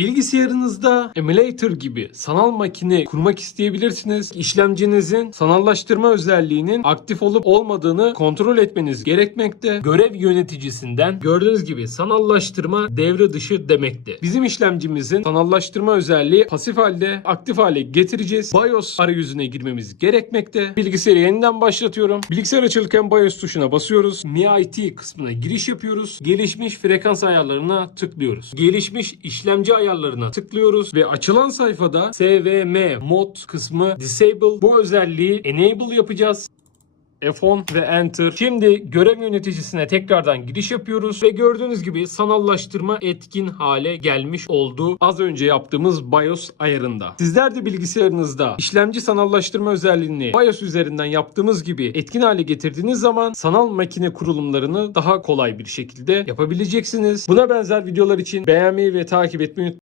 Bilgisayarınızda emulator gibi sanal makine kurmak isteyebilirsiniz. İşlemcinizin sanallaştırma özelliğinin aktif olup olmadığını kontrol etmeniz gerekmekte. Görev yöneticisinden gördüğünüz gibi sanallaştırma devre dışı demekti. Bizim işlemcimizin sanallaştırma özelliği pasif halde aktif hale getireceğiz. BIOS arayüzüne girmemiz gerekmekte. Bilgisayarı yeniden başlatıyorum. Bilgisayar açılırken BIOS tuşuna basıyoruz. MIT kısmına giriş yapıyoruz. Gelişmiş frekans ayarlarına tıklıyoruz. Gelişmiş işlemci ayarlarına tıklıyoruz ve açılan sayfada SVM mod kısmı disable bu özelliği enable yapacağız. F10 ve Enter. Şimdi görev yöneticisine tekrardan giriş yapıyoruz ve gördüğünüz gibi sanallaştırma etkin hale gelmiş oldu. Az önce yaptığımız BIOS ayarında. Sizler de bilgisayarınızda işlemci sanallaştırma özelliğini BIOS üzerinden yaptığımız gibi etkin hale getirdiğiniz zaman sanal makine kurulumlarını daha kolay bir şekilde yapabileceksiniz. Buna benzer videolar için beğenmeyi ve takip etmeyi.